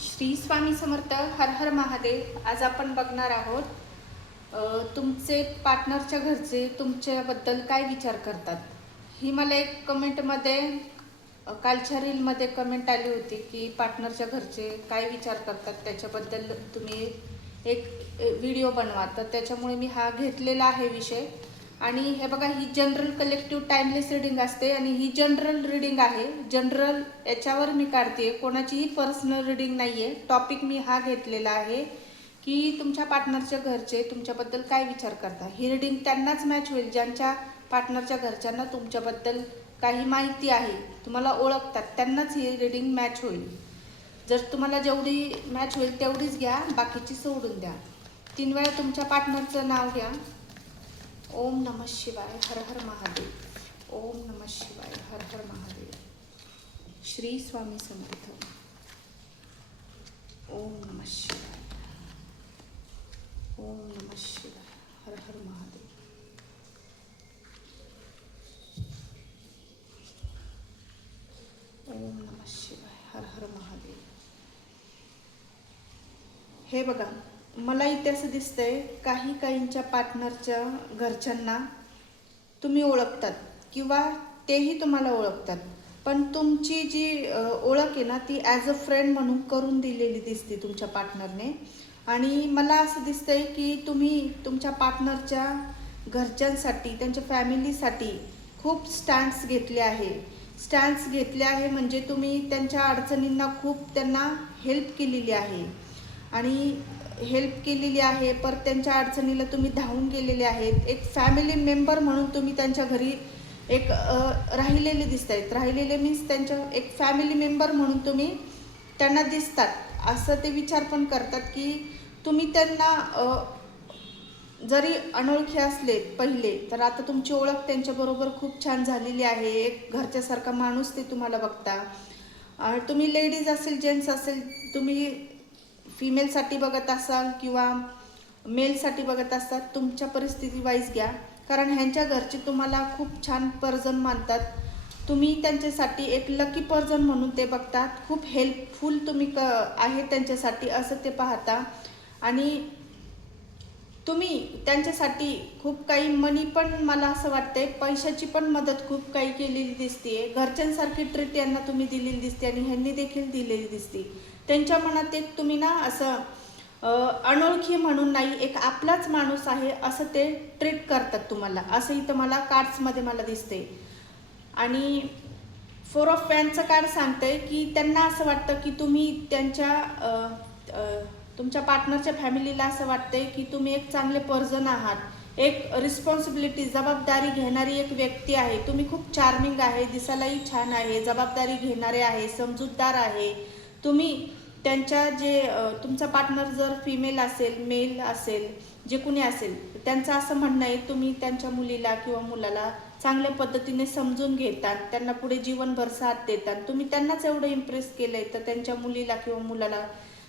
श्री स्वामी समर्थ. हर हर महादेव. आज आपण बघणार आहोत तुमचे पार्टनरच्या घरचे तुमच्याबद्दल काय विचार करतात. ही मला एक कमेंटमध्ये कालच्या रीलमध्ये कमेंट आली होती की पार्टनरच्या घरचे काय विचार करतात त्याच्याबद्दल तुम्ही एक व्हिडिओ बनवा. तर त्याच्यामुळे मी हा घेतलेला आहे विषय. आणि हे बघा, ही जनरल कलेक्टिव्ह टाइमलेस रीडिंग असते आणि ही जनरल रीडिंग आहे. जनरल याच्यावर मी काढते, कोणाचीही पर्सनल रीडिंग नाही आहे. टॉपिक मी हा घेतलेला आहे की तुमच्या पार्टनरच्या घरचे तुमच्याबद्दल काय विचार करतात. ही रीडिंग त्यांनाच मॅच होईल ज्यांच्या पार्टनरच्या घरच्यांना तुमच्याबद्दल काही माहिती आहे, तुम्हाला ओळखतात, त्यांनाच ही रीडिंग मॅच होईल. जर तुम्हाला जेवढी मॅच होईल तेवढीच घ्या, बाकीची सोडून द्या. 3 वेळा तुमच्या पार्टनरचं नाव घ्या. ओम नमः शिवाय, हर हर महादेव. ओम नमः शिवाय, हर हर महादेव. श्री स्वामी समर्थ. ओम नमः शिवाय. ओम नमः शिवाय, हर हर महादेव. ओम नमः शिवाय, हर हर महादेव. हे बघा, मला इथे असं दिसतंय काहींच्या पार्टनरच्या घरच्यांना तुम्ही ओळखतात किंवा तेही तुम्हाला ओळखतात, पण तुमची जी ओळख आहे ना ती ॲज अ फ्रेंड म्हणून करून दिलेली दिसते तुमच्या पार्टनरने. आणि मला असं दिसतंय की तुम्ही तुमच्या पार्टनरच्या घरच्यांसाठी, त्यांच्या फॅमिलीसाठी खूप स्टँड्स घेतले आहे. म्हणजे तुम्ही त्यांच्या अडचणींना खूप त्यांना हेल्प केलेली आहे पर त्यांच्या अडचणीला तुम्ही धावून गेलेले आहेत. एक फॅमिली मेंबर म्हणून तुम्ही त्यांच्या घरी एक राहिलेले दिसत आहेत. राहिलेले मीन्स त्यांच्या एक फॅमिली मेंबर म्हणून तुम्ही त्यांना दिसतात. असं ते विचार पण करतात की तुम्ही त्यांना जरी अनोळखी असले पहिले, तर आता तुमची ओळख त्यांच्याबरोबर खूप छान झालेली आहे. एक घरच्यासारखा माणूस ते तुम्हाला बघता. तुम्ही लेडीज असेल, जेंट्स असेल, तुम्ही फिमेलसाठी बघत असाल किंवा मेलसाठी बघत असाल, तुमच्या परिस्थिती वाईज घ्या. कारण ह्यांच्या घरचे तुम्हाला खूप छान पर्सन मानतात. तुम्ही त्यांच्यासाठी एक लकी पर्सन म्हणून ते बघतात. खूप हेल्पफुल तुम्ही आहे त्यांच्यासाठी असं ते पाहता. आणि तुम्ही त्यांच्यासाठी खूप काही मनी पण, मला असं वाटतंय पैशाची पण मदत खूप काही केलेली दिसते. घरच्यांसारखी ट्रीट यांना तुम्ही दिलेली दिसते आणि ह्यांनी देखील दिलेली दिसते. त्यांच्या मनात एक तुम्ही ना असं अनोळखी म्हणून नाही, एक आपलाच माणूस आहे असं ते ट्रीट करतात तुम्हाला. असं इथं मला कार्ड्समध्ये मला दिसते. आणि 4 ऑफ वॅनचं कार्ड सांगतंय की त्यांना असं वाटतं की तुम्ही तुमच्या पार्टनरच्या फॅमिलीला असं वाटतंय की तुम्ही एक चांगले पर्सन आहात, एक रिस्पॉन्सिबिलिटी, जबाबदारी घेणारी एक व्यक्ती आहे. तुम्ही खूप चार्मिंग आहे, दिसायलाही छान आहे, जबाबदारी घेणारे आहे, समजूतदार आहे तुम्ही. त्यांच्या तुमचा पार्टनर जर फिमेल असेल, मेल असेल, जे कुणी असेल, त्यांचं असं म्हणणं आहे तुम्ही त्यांच्या मुलीला किंवा मुलाला चांगल्या पद्धतीने समजून घेतात, त्यांना पुढे जीवनभर साथ देतात. तुम्ही त्यांनाच एवढं इम्प्रेस केलंय तर त्यांच्या मुलीला किंवा मुलाला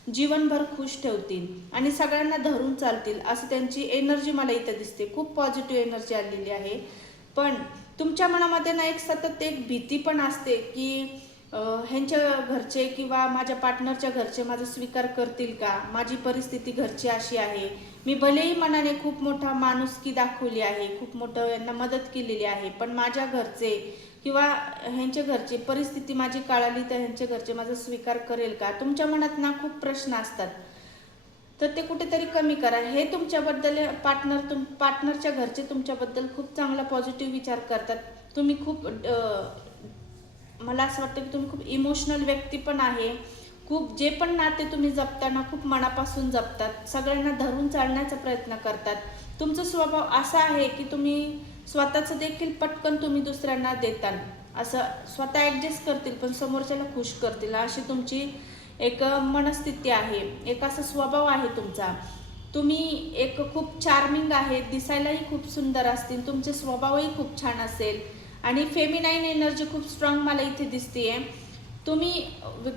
जीवनभर खुश ठेवतील आणि सगळ्यांना धरून चालतील, असं त्यांची एनर्जी मला इथं दिसते. खूप पॉझिटिव्ह एनर्जी आलेली आहे. पण तुमच्या मनामध्ये ना एक सतत एक भीती पण असते की ह्यांच्या घरचे किंवा माझ्या पार्टनरच्या घरचे माझा स्वीकार करतील का, माझी परिस्थिती घरची अशी आहे, मी भलेही मनाने खूप मोठा माणुसकी दाखवली आहे, खूप मोठं यांना मदत केलेली आहे, पण माझ्या घरचे किंवा ह्यांच्या घरची परिस्थिती माझी कळाली तर ह्यांच्या घरचे माझा स्वीकार करेल का. तुमच्या मनात ना खूप प्रश्न असतात, तर ते कुठेतरी कमी करा. हे तुमच्याबद्दल पार्टनरच्या घरचे तुमच्याबद्दल खूप चांगला पॉझिटिव्ह विचार करतात. तुम्ही खूप मला असं वाटतं की तुम्ही खूप इमोशनल व्यक्ती पण आहे. खूप जे पण नाते तुम्ही जपताना खूप मनापासून जपतात, सगळ्यांना धरून चालण्याचा प्रयत्न करतात. तुमचा स्वभाव असा आहे की तुम्ही स्वतःचं देखील पटकन तुम्ही दुसऱ्यांना देताल, असं स्वतः ॲडजस्ट करतील पण समोरच्याला खुश करतील, अशी तुमची एक मनस्थिती आहे, एक असा स्वभाव आहे तुमचा. तुम्ही एक खूप चार्मिंग आहे, दिसायलाही खूप सुंदर असतील, तुमचे स्वभावही खूप छान असेल आणि फेमिनाईन एनर्जी खूप स्ट्रॉंग मला इथे दिसते. तुम्ही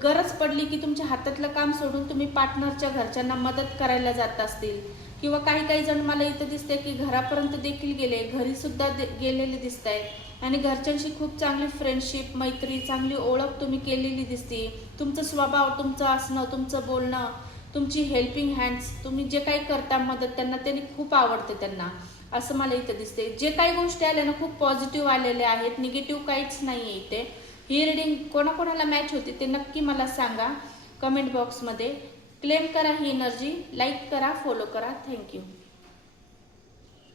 गरज पडली की तुमच्या हातातलं काम सोडून तुम्ही पार्टनरच्या घरच्यांना मदत करायला जात असतील किंवा काही जण मला इथं दिसते की घरापर्यंत देखील गेले, घरीसुद्धा गेलेले दिसत आहेत आणि घरच्यांशी खूप चांगली फ्रेंडशिप, मैत्री, चांगली ओळख तुम्ही केलेली दिसते. तुमचं स्वभाव, तुमचं असणं, तुमचं बोलणं, तुमची हेल्पिंग हँड्स, तुम्ही जे काही करता मदत त्यांना, त्यांनी खूप आवडते त्यांना, असं मला इथं दिसते. जे काही गोष्टी आल्या ना खूप पॉझिटिव्ह आलेल्या आहेत, निगेटिव्ह काहीच नाही आहे इथे. ही रिडिंग कोणाकोणाला मॅच होते ते नक्की मला सांगा कमेंट बॉक्समध्ये. क्लेम करा ही एनर्जी, लाईक करा, फॉलो करा. थँक्यू.